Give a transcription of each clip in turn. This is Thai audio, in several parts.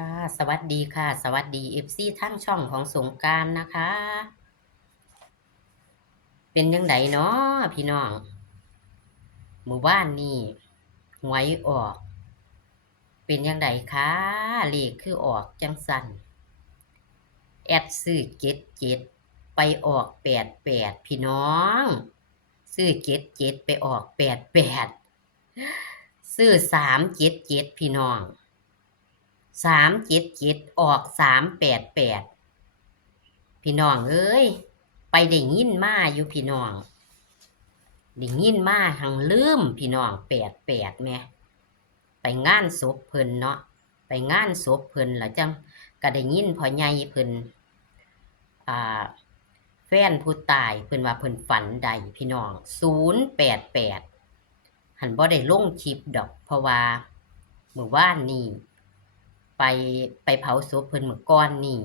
ค่ะสวัสดีค่ะสวัสดี FC ทั้งช่องของสงกรานต์นะคะเป็นจั่งใดเนาะพี่น้องหมู่บ้านนี่หวยออกเป็นจั่งใดคะเลขคือออกจังซั้นแอดซื้อ77ไปออก88พี่น้องซื้อ77ไปออก88ซื้อ377พี่น้อง377ออก388พี่น้องเอ้ยไปได้ยินมาอยู่พี่น้อง ได้ยินมาหังลืมพี่น้อง88แหมไปงานศพเพิ่นเนาะไปงานศพเพิ่นแล้วจังก็ได้ยินพ่อใหญ่เพิ่นอ่าแฟนผู้ตายเพิ่นว่าเพิ่นฝันใดพี่น้อง088หั้นบ่ได้ลงคลิปดอกเพราะว่ามื้อวานนี้ไปไปเผาศพเพิ่นมื้อก่อนนี้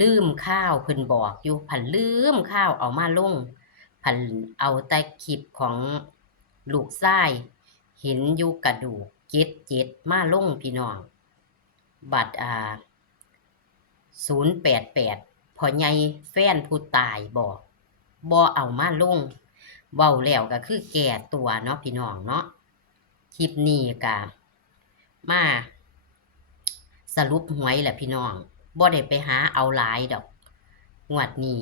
ลืมข้าวเพิ่นบอกอยู่ผันลืมข้าวเอามาลงผันเอาแต่คลิปของลูกชายเห็นอยู่กระดูก77มาลงพี่น้องบัด088พ่อใหญ่แฟนผู้ตายบอกบ่เอามาลงเว้าแล้วก็คือแก้ตัวเนาะพี่น้องเนาะคลิปนี้ก็มาสรุปหวยแหละพี่น้องบ่ได้ไปหาเอาหลายดอกงวดนี้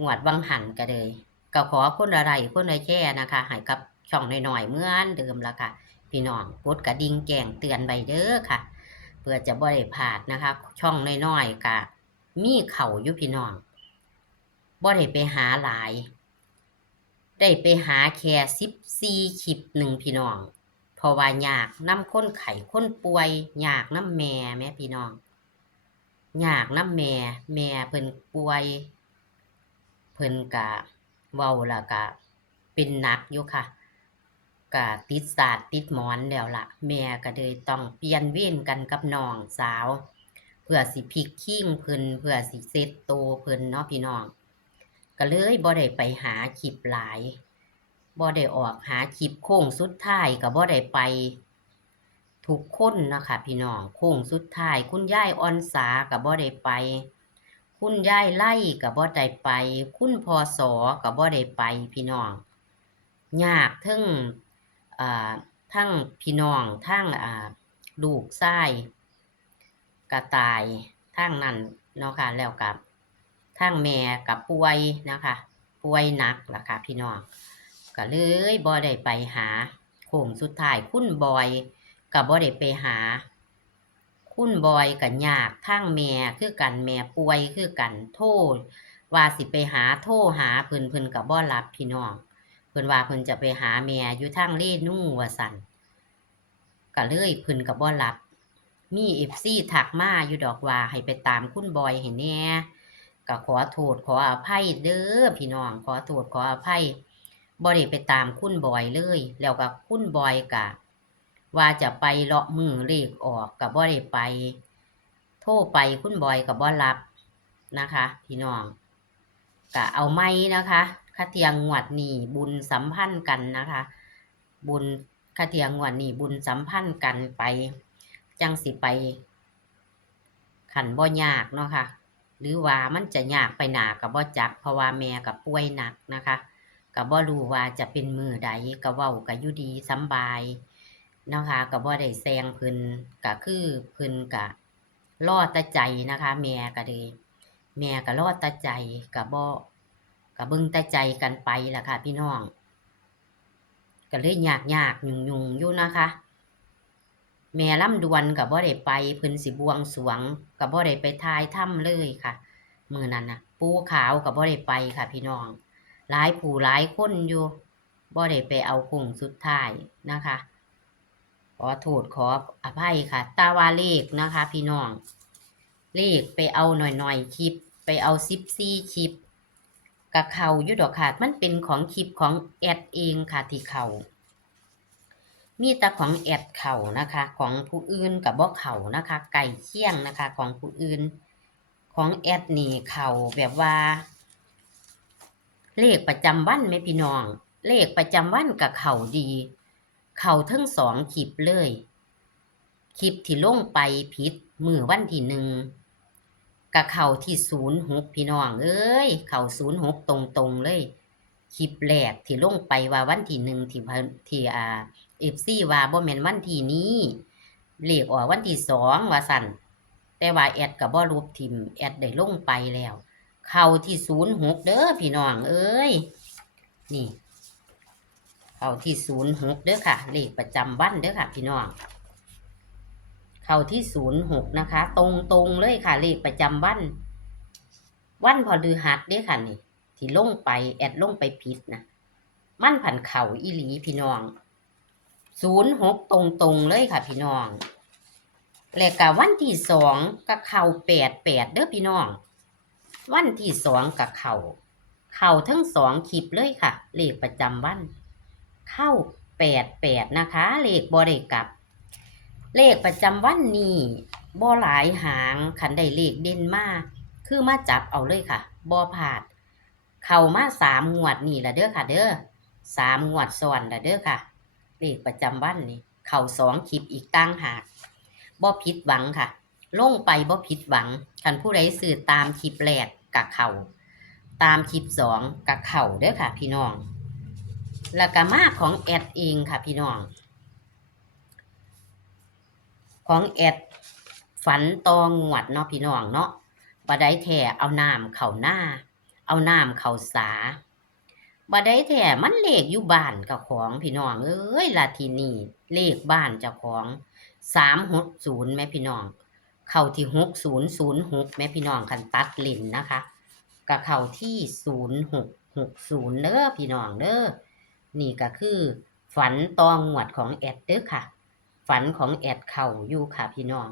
งวดวังหันก็เลยก็ขอคนละไลค์คนละแชร์นะคะให้กับช่องน้อยๆเหมือนเดิมล่ะค่ะพี่น้องกดกระดิ่งแจ้งเตือนไว้เด้อค่ะเพื่อจะบ่ได้พลาดนะคะช่องน้อยๆก็มีเข้าอยู่พี่น้องบ่ได้ไปหาหลายได้ไปหาแค่14คลิปหนึ่งพี่น้องเพราะว่ายากนำคนไข้คนป่วยยากนำแม่แหมพี่น้องยากนำแม่เพิ่นป่วยเพิ่นก็เว้าแล้วก็เป็นหนักอยู่ค่ะก็ติดสาดติดหมอนแล้วล่ะแม่ก็เลยต้องเปลี่ยนเวรกันกับน้องสาวเพื่อสิพลิกคิงเพิ่นเพื่อสิเซตโตวเพิ่นเนาะพี่น้องก็เลยบ่ได้ไปหาคลิปหลายบ่ได้ออกหาคลิปโค้งสุดท้ายก็บ่ได้ไปทุกคนเนาะค่ะพี่น้องโค้งสุดท้ายคุณยายอ่อนสาก็บ่ได้ไปคุณยายไล่ก็บ่ได้ไปคุณพ่อสอก็บ่ได้ไปพี่น้องยากเทิงอ่าทั้งพี่น้องทั้งลูกชายก็ตายทางนั้นเนาะค่ะแล้วก็ทางแม่ก็ป่วยนะคะป่วยหนักล่ะค่ะพี่น้องก็เลยบ่ได้ไปหาโค้งสุดท้ายคุณบอยก็บ่ได้ไปหาคุณบอยก็ยากทางแม่คือกันแม่ป่วยคือกันโทรว่าสิไปหาโทรหาเพิ่นก็บ่รับพี่น้องเพิ่นว่าเพิ่นจะไปหาแม่อยู่ทางเรนูว่าซั่นก็เลยเพิ่นก็บ่รับมี FC ทักมาอยู่ดอกว่าให้ไปตามคุณบอยให้แหน่ก็ขอโทษขออภัยเด้อพี่น้องขอโทษขออภัยบ่ได้ไปตามคุณบอยเลยแล้วก็คุณบอยก็ว่าจะไปเลาะมื้อเลขออกก็บ่ได้ไปโทรไปคุณบอยก็บ่รับนะคะพี่น้องก็เอาใหม่นะคะคะเที่ยงงวดนี้บุญสัมพันธ์กันนะคะบุญคะเที่ยงงวดนี้บุญสัมพันธ์กันไปจังสิไปคันบ่ยากเนาะค่ะหรือว่ามันจะยากไปหน้าก็บ่จักเพราะว่าแม่ก็ป่วยหนักนะคะก็บ่รู้ว่าจะเป็นมื้อใดก็เว้าก็อยู่ดีสำบายเนาะค่ะก็บ่ได้แซงเพิ่นก็คือเพิ่นก็รอแต่ใจนะคะแม่ก็เลยแม่ก็รอแต่ใจก็บ่ก็เบิ่งแต่ใจกันไปล่ะค่ะพี่น้องก็เลยยากๆยุ่งๆอยู่นะคะแม่ลำดวนก็บ่ได้ไปเพิ่นสิบวงสรวงก็บ่ได้ไปถ่ายถ้ำเลยค่ะมื้อนั้นน่ะปู่ขาวก็บ่ได้ไปค่ะพี่น้องหลายผู้หลายคนอยู่บ่ได้ไปเอาโค้งสุดท้ายนะคะขอโทษขออภัยค่ะแต่ว่าเลขนะคะพี่น้องเลขไปเอาหน่อยๆคลิปไปเอา14คลิปก็เข้าอยู่ดอกค่ะมันเป็นของคลิปของแอดเองค่ะที่เข้ามีแต่ของแอดเข้านะคะของผู้อื่นก็บ่เข้านะคะใกล้เคียงนะคะของผู้อื่นของแอดนี่เข้าแบบว่าเลขประจำวันแม่พี่น้องเลขประจำวันก็เข้าดีเข้าทั้ง2คลิปเลย คลิปที่ลงไปผิดมื้อวันที่1ก็เข้าที่06พี่น้องเอ้ยเข้า06ตรงๆเลยคลิปแรกที่ลงไปว่าวันที่1ที่FC ว่าบ่แม่นวันที่นี้เลขออกวันที่2ว่าซั่นแต่ว่าแอดก็บ่ลบทิ่มแอดได้ลงไปแล้วเข้าที่06เด้อพี่น้องเอ้ยนี่เข้าที่06เด้อค่ะเลขประจำวันเด้อค่ะพี่น้องเข้าที่06นะคะตรงๆเลยค่ะเลขประจำวันพฤหัสเด้อค่ะนี่ที่ลงไปแอดลงไปผิดนะมันผันเข่าอีหลีพี่น้อง06ตรงๆเลยค่ะพี่น้องแล้วก็วันที่2ก็เข้า88เด้อพี่น้องวันที่2ก็เข้าทั้ง2คลิปเลยค่ะเลขประจำวันเข้า88นะคะเลขบ่ได้กลับเลขประจำวันนี้บ่หลายหางคันได้เลขเด่นมาคือมาจับเอาเลยค่ะบ่พลาดเข้ามา3งวดนี่ล่ะเด้อค่ะเด้อ3งวดซ้อนล่ะเด้อค่ะเลขประจำวันนี่เข้า2คลิปอีกต่างหากบ่ผิดหวังค่ะลงไปบ่ผิดหวังคันผู้ใดซื้อตามคลิปแรกก็เข้าตามคลิป2ก็เข้าเด้อค่ะพี่น้องแล้วก็มาของแอดเองค่ะพี่น้องของแอดฝันตองวดเนาะพี่น้องเนาะบ่ได้แท้เอาน้ำเข้าหน้าเอาน้ำเข้าสาบ่ได้แท้มันเลขอยู่บ้านเจ้าของพี่น้องเอ้ยล่ะที่นี่เลขบ้านเจ้าของ360แม่พี่น้องเข้าที่6006แม่พี่น้องคันตัดเล่นนะคะก็เข้าที่0660เด้อพี่น้องเด้อนี่ก็คือฝันตองวดของแอดเด้อค่ะฝันของแอดเข้าอยู่ค่ะพี่น้อง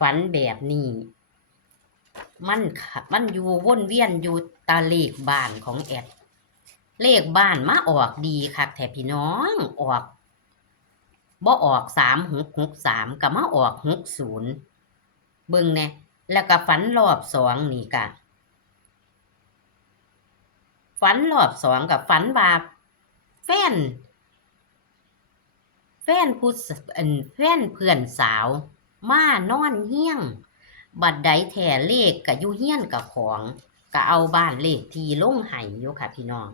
ฝันแบบนี้มันอยู่วนเวียนอยู่ตาเลขบ้านของแอดเลขบ้านมาออกดีคักแท้พี่น้องออกบ่ออก3663ก็มาออก60เบิ่งแน่แล้วก็ฝันรอบ2นี่ก็ฝันรอบ2ก็ฝันว่าแฟนผู้แฟนเพื่อนสาวมานอนเฮียงบัดใดแท้เลขก็อยู่เฮียนกับของก็เอาบ้านเลขที่ลงให้อยู่ค่ะพี่น้อง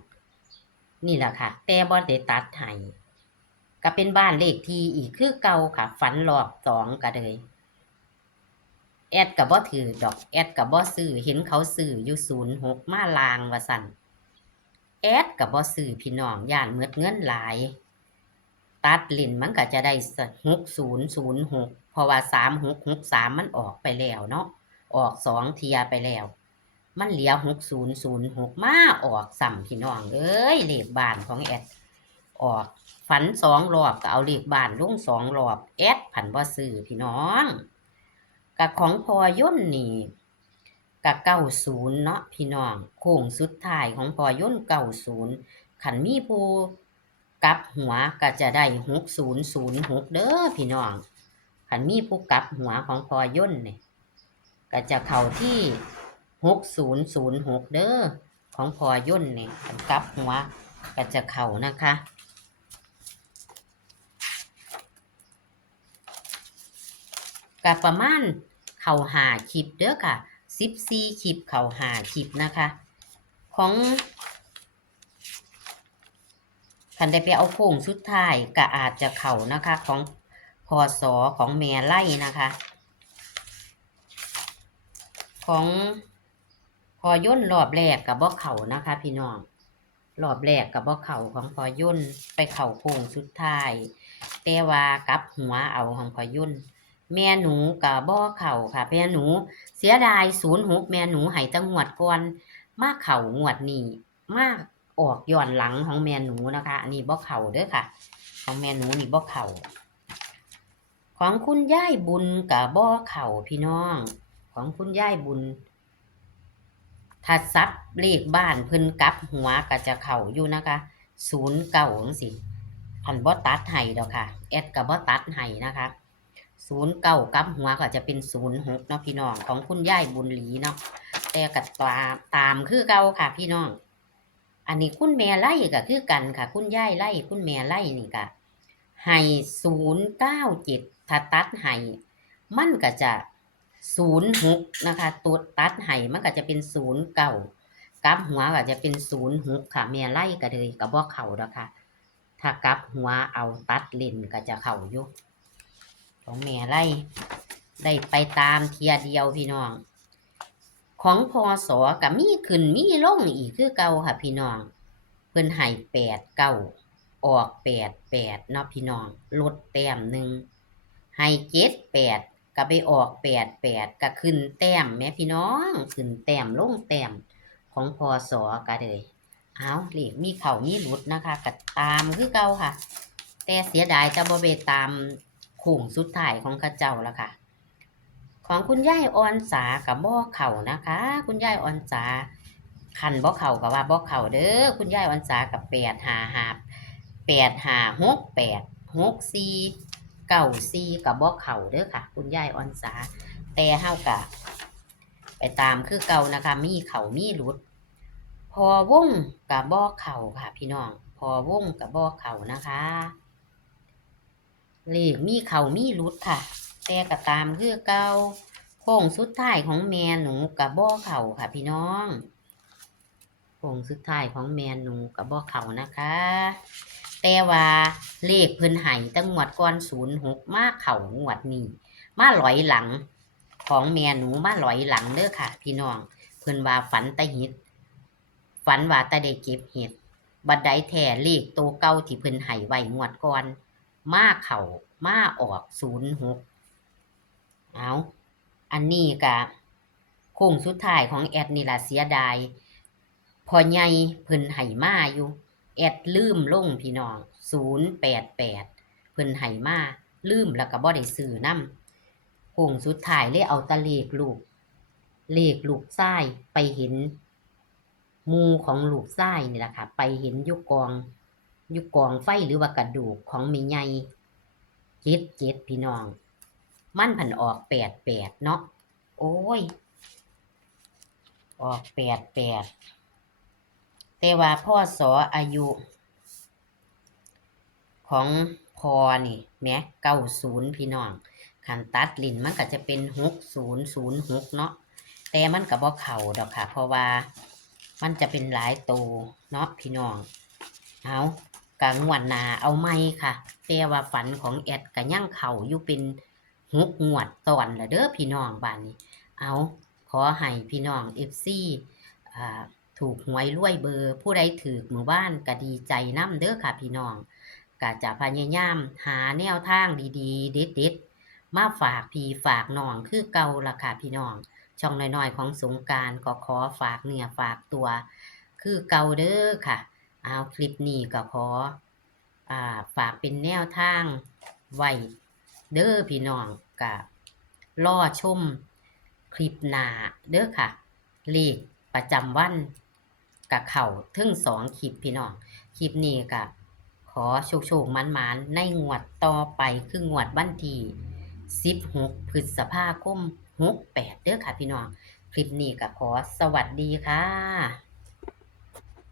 นี่แหละค่ะแต่บ่ได้ตัดให้ก็เป็นบ้านเลขที่อีกคือเก่าค่ะฝันรอบ2ก็เลยแอดก็บ่ถือดอกแอดก็บ่ซื้อเห็นเขาซื้ออยู่06มาลางว่าซั่นแอดก็บ่ซื้อพี่น้องย้านหมดเงินหลายตัดเล่นมันก็จะได้6006เพราะว่า3663มันออกไปแล้วเนาะออก2เที่ยไปแล้วมันเหลือ6006มาออกซ้ำพี่น้องเอ้ยเลขบ้านของแอดออกฝัน2รอบก็เอาเลขบ้านลง2รอบแอดผันบ่ซื้อพี่น้องก็ของพอย่นนี่ก็90เนาะพี่น้องโค้งสุดท้ายของพอย่น90คันมีผู้กลับหัวก็จะได้6006เด้อพี่น้องคันมีผู้กลับหัวของพอย่นนี่ก็จะเข้าที่6006เด้อของพอย่นนี่คันกลับหัวก็จะเข้านะคะก็ประมาณเข้า5คลิปเด้อค่ะ14คลิปเข้า5คลิปนะคะของคันได้ไปเอาโค้งสุดท้ายก็อาจจะเข้านะคะของพศของแม่ไล่นะคะของพอย่นรอบแรกกับบ่เข้านะคะพี่น้องรอบแรกกับบ่เข้าของพอย่นไปเข้าโค้งสุดท้ายแต่ว่ากลับหัวเอาของพอย่นแม่หนูกับบ่เข้าค่ะแม่หนูเสียดาย06แม่หนูให้จังหวัดก่อนมาเข้างวดนี้มาออกย้อนหลังของแม่หนูนะคะอันนี้บ่เข้าเด้อค่ะของแม่หนูนี่บ่เข้าของคุณยายบุญกับบ่เข้าพี่น้องของคุณยายบุญถ้าซับเลขบ้านเพิ่นกลับหัวก็จะเข้าอยู่นะคะ09จังซี่คันบ่ตัดให้ดอกค่ะแอดก็บ่ตัดให้นะคะ09กลับหัวก็จะเป็น06เนาะพี่น้องของคุณยายบุญหลีเนาะแต่ก็ตามคือเก่าค่ะพี่น้องอันนี้คุณแม่ไล่ก็คือกันค่ะคุณยายไล่คุณแม่ไล่นี่ก็ให้097 ถ้าตัดให้มันก็จะ06นะคะตัวตัดให้มันก็จะเป็น09กลับหัวก็จะเป็น06ค่ะแม่ไล่ก็เลยก็บ่เข้าดอกค่ะถ้ากลับหัวเอาตัดเล่นก็จะเข้าอยู่ของแม่ไล่ได้ไปตามเที่ยเดียวพี่น้องของพศก็มีขึ้นมีลงอีกคือเก่าค่ะพี่น้องเพิ่นให้89ออก88เนาะพี่น้องลดแต้มหนึ่งให้78ก็ไปออก88ก็ขึ้นแต้มแหมพี่น้องขึ้นแต้มลงแต้มของพศก็เลยเอาเลขมีเข้ามีหลุดนะคะก็ตามคือเก่าค่ะแต่เสียดายจะบ่ไปตามโค้งสุดท้ายของเขาเจ้าแล้วค่ะของคุณยายออนสากับบ่เข้านะคะ คุณยายออนสาคันบ่เข้าก็ว่าบ่เข้าเด้อคุณยายออนสากับ855865686494กับบ่เข้าเด้อค่ะคุณยายออนสาแต่เฮาก็ไปตามคือเก่านะคะมีเข้ามีหลุดพอวงกับบ่เข้าค่ะพี่น้องพอวงกับบ่เข้านะคะเลขมีเข้ามีหลุดค่ะแต่ก็ตามคือเก่าโค้งสุดท้ายของแม่หนูกับบ่เข้าค่ะพี่น้องโค้งสุดท้ายของแม่หนูกับบ่เข้านะคะแต่ว่าเลขเพิ่นให้ตั้งงวดก่อน06มาเข้างวดนี้มาหลอยหลังของแม่หนูมาหลอยหลังเด้อค่ะพี่น้องเพิ่นว่าฝันแต่เห็ดฝันว่าแต่ได้เก็บเห็ดบัดใดแท้เลขตัวเก่าที่เพิ่นให้ไว้งวดก่อนมาเข้ามาออก06เอาอันนี้ก็โค้งสุดท้ายของแอดนี่ล่ะเสียดายพ่อใหญ่เพิ่นให้มาอยู่แอดลืมลงพี่น้อง088เพิ่นให้มาลืมแล้วก็บ่ได้ซื้อนำโค้งสุดท้ายเลยเอาแต่เลขลูกชายไปเห็นหมู่ของลูกชายนี่ล่ะค่ะไปเห็นอยู่กองไฟหรือว่ากระดูกของแม่ใหญ่77พี่น้องมันผันออก88เนาะโอ้ยออก88แต่ว่าพศอายุของพอนี่แหม90พี่น้องคันตัดลิ้นมันก็จะเป็น6006เนาะแต่มันก็บ่เข้าดอกค่ะเพราะว่ามันจะเป็นหลายตัวเนาะพี่น้องเอาก็งวดหน้าเอาใหม่ค่ะแต่ว่าฝันของแอดก็ยังเข้าอยู่เป็น6งวดซ้อนแล้วเด้อพี่น้องบัดนี้เอาขอให้พี่น้อง FC ถูกหวยรวยเบอร์ผู้ใดถูกหมู่บ้านก็ดีใจนำเด้อค่ะพี่น้องก็จะพยายามหาแนวทางดีๆเด็ดๆมาฝากพี่ฝากน้องคือเก่าล่ะค่ะพี่น้องช่องน้อยๆของสงกรานต์ก็ขอฝากเนื้อฝากตัวคือเก่าเด้อค่ะเอาคลิปนี้ก็ขอฝากเป็นแนวทางไว้เด้อพี่น้องก็รอชมคลิปหน้าเด้อค่ะเลขประจำวันกับเข้าถึง2คลิปพี่น้องคลิปนี้ก็ขอโชคๆหมานๆในงวดต่อไปคืองวดวันที่16พฤษภาคม68เด้อค่ะพี่น้องคลิปนี้ก็ขอสวัสดีค่ะ